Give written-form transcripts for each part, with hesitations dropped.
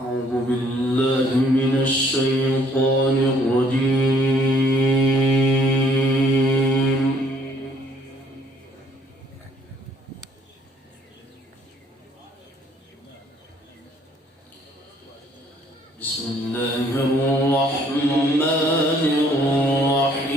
أعوذ بالله من الشيطان الرجيم. بسم الله الرحمن الرحيم.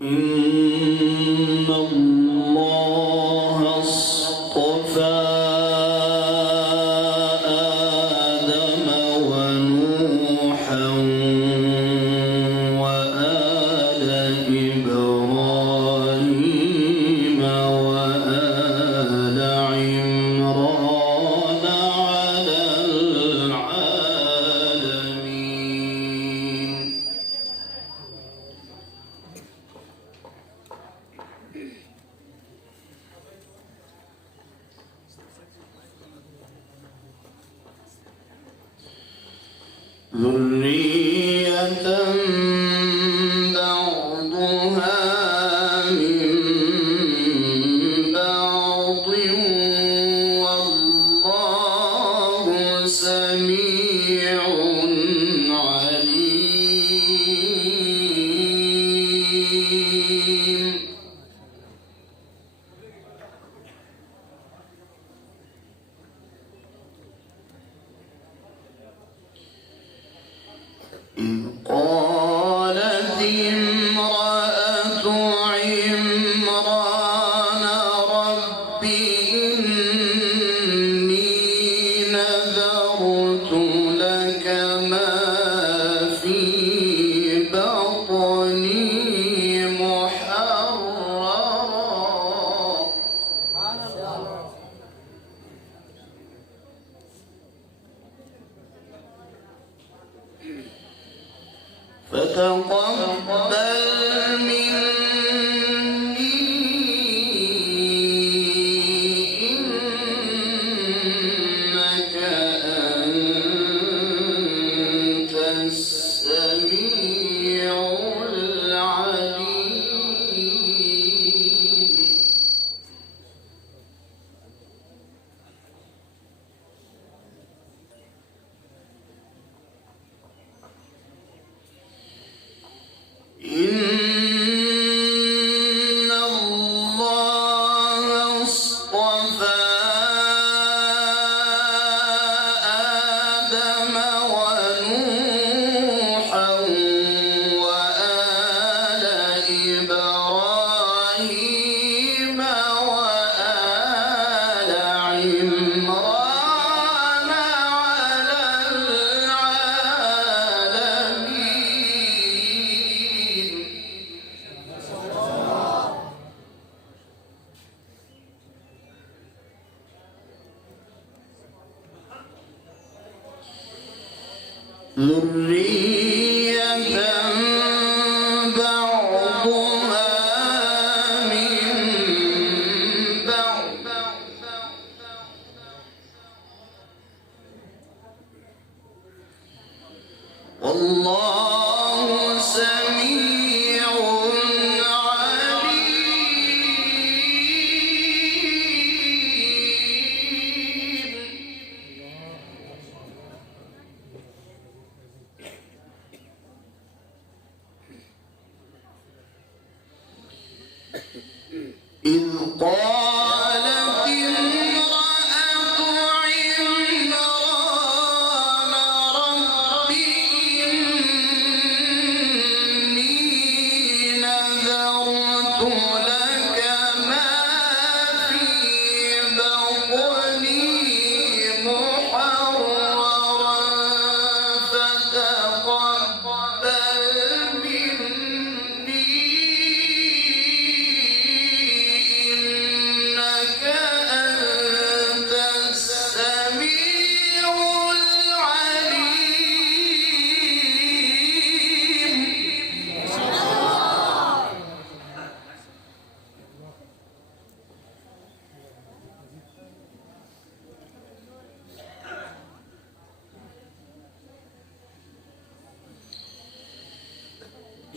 إن الله اصطفى آدم ونوحا وآل إبراهيم وآل عمران على العالمين. ذرية بعضها من بعض والله سميع عليم. إذ قالت امرأة عمران رب إني نذرت لك ما في بطني محررا. فتقبل مني إنك أنت السميع العليم. إن الله اصطفى آدم ونوحا وآل إبراهيم وآل عمران على العالمين. ذرية بعضها من بعض والله سميع عليم.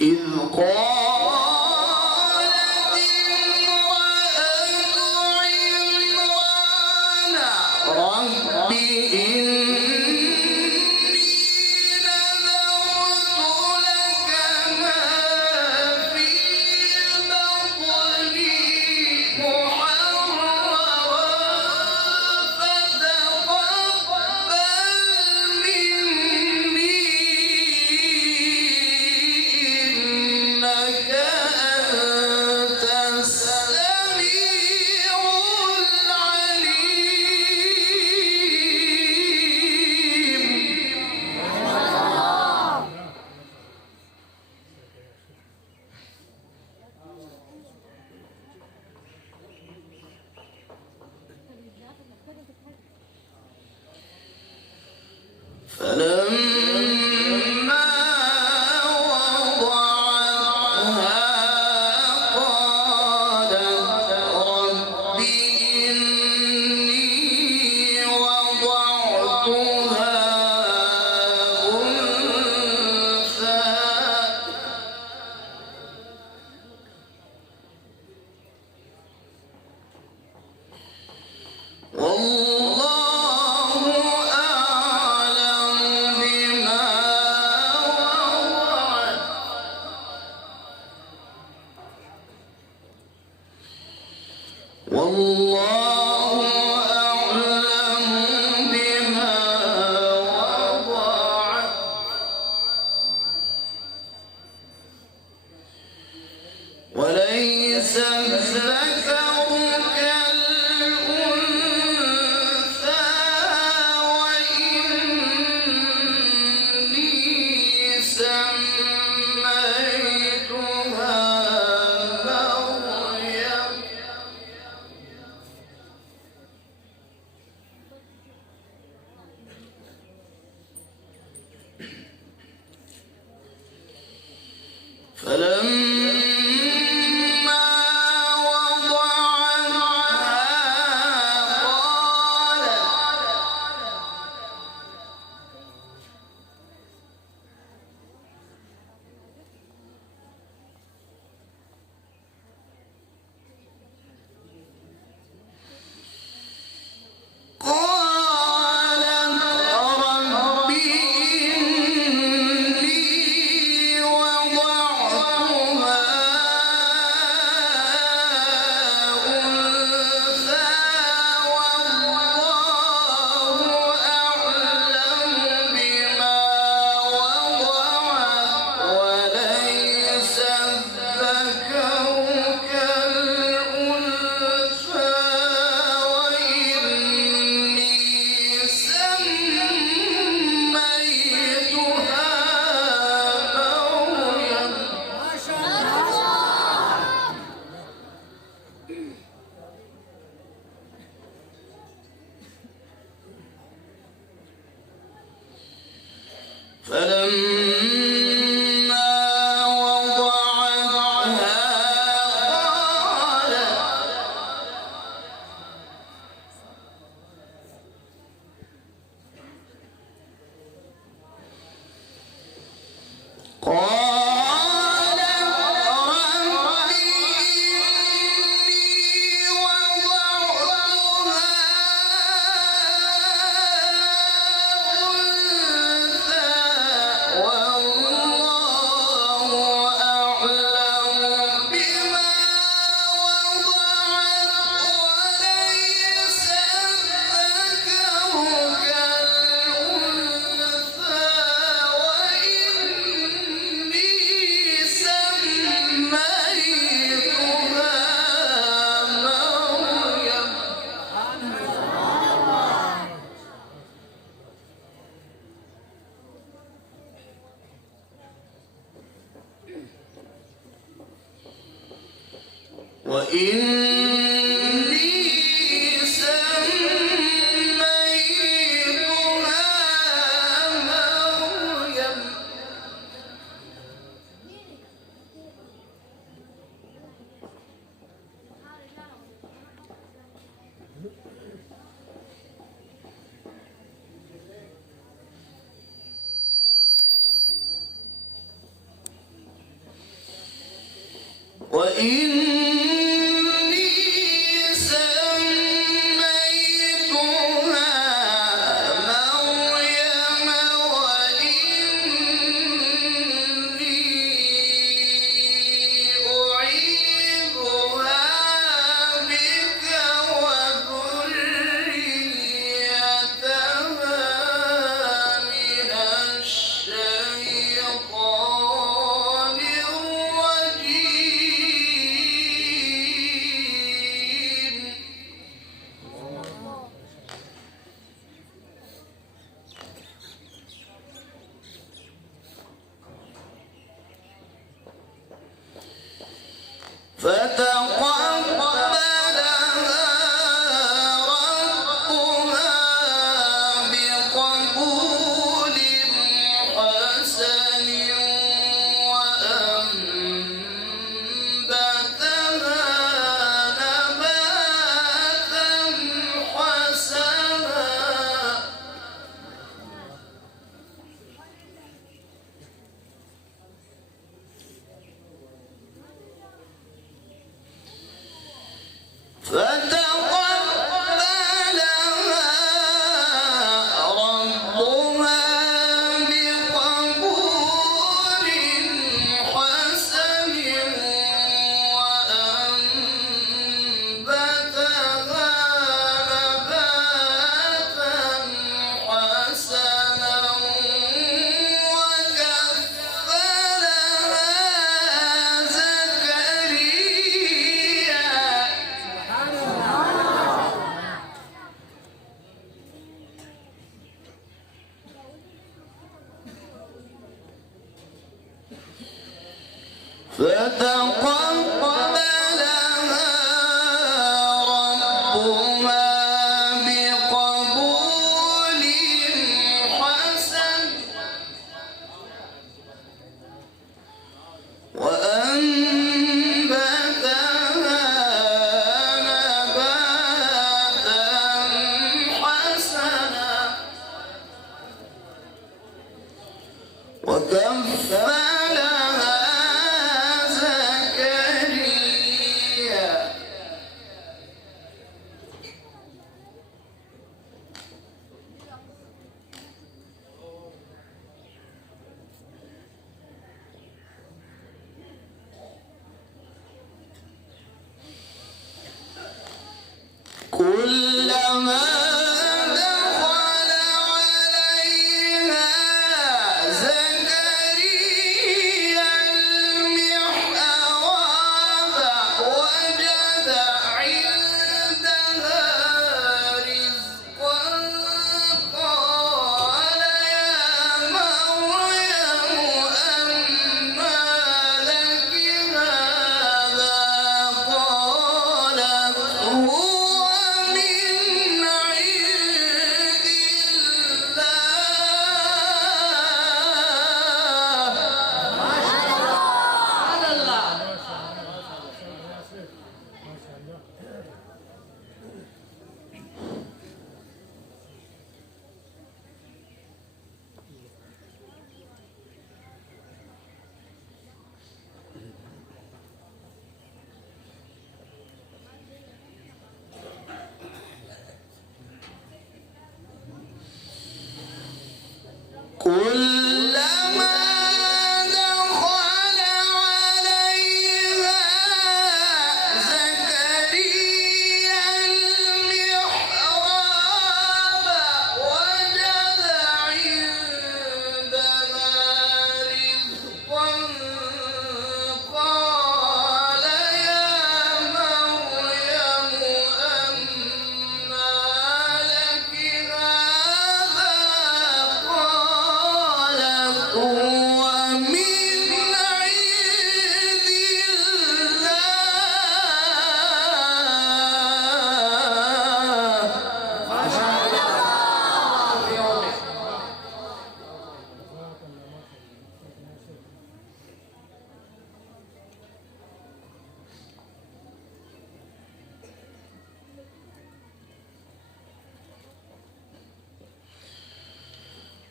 إذ قالت امرأة عمران رب إني نذرت لك ما في بطني محررا فتقبل مني إنك أنت السميع العليم. فلما وضعتها قالت رب إني وضعتها أنثى والله أعلم بما وضعت والله أعلم بما وضعت وليس الذكر كالأنثى وإني سميتها مريم فلما قالت رب إني وضعتها أنثى والله أعلم بما وضعت وليس الذكر كالأنثى وإني سميتها مريم فلما وضعتها قالت رب إني وضعتها أنثى والله أعلم بما وضعت وليس الذكر كالأنثى وإني سميتها مريم وإني سميتها مريم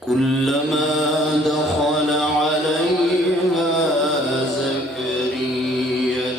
كلما دخل عليها زكريا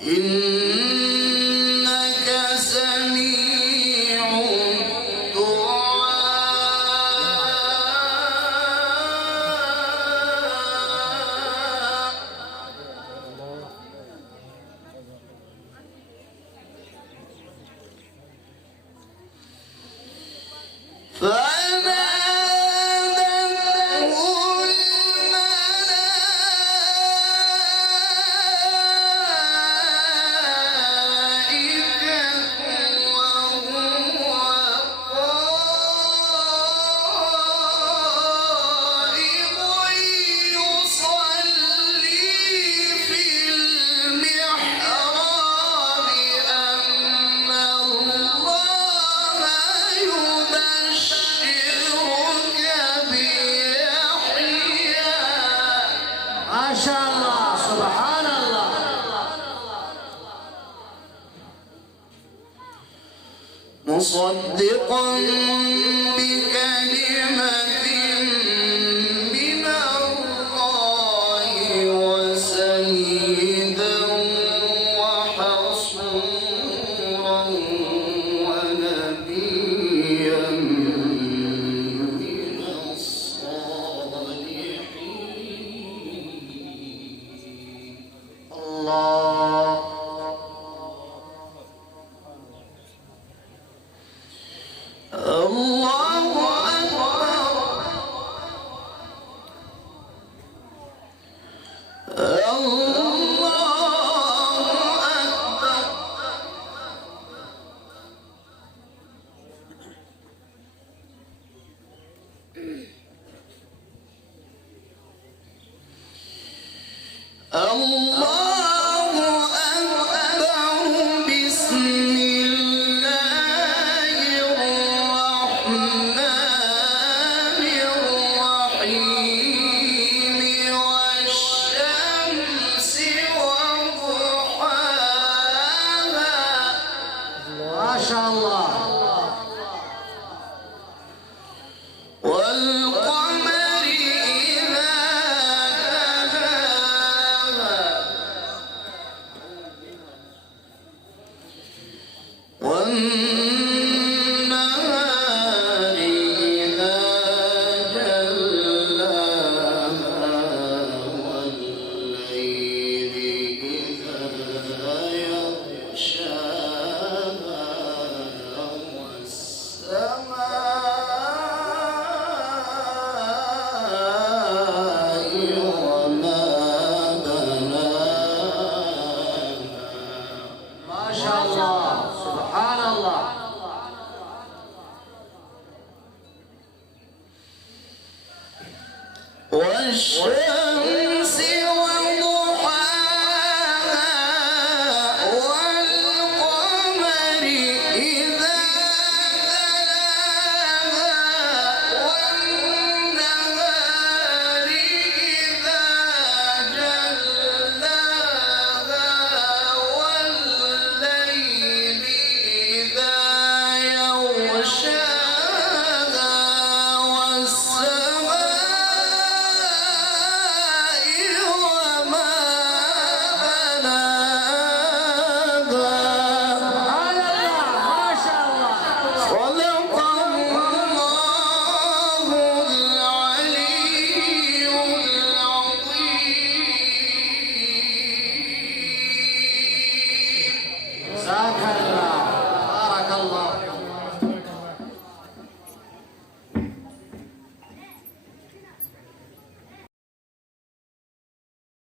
إنك سميع الدعاء. ما شاء الله سبحان الله. مصدقا بكلمة من الله وسيدا وحصورا ونبيا من الصالحين. الله الله أكبر الله أكبر. الله أكبر. بسم الله الرحمن الرحيم. والشمس وضحاها. ما شاء الله. والقمر إذا تلاها. والنهار إذا جلاها. والليل إذا يغشاها. والسماء وما بناها. ما شاء الله سبحان الله. والشمس وضحاها. والقمر إذا تلاها. والنهار إذا جلاها. والليل إذا يغشاها. والسماء وما بناها. سبحان الله. ما شاء الله. صدق الله العلي العظيم. جزاك الله.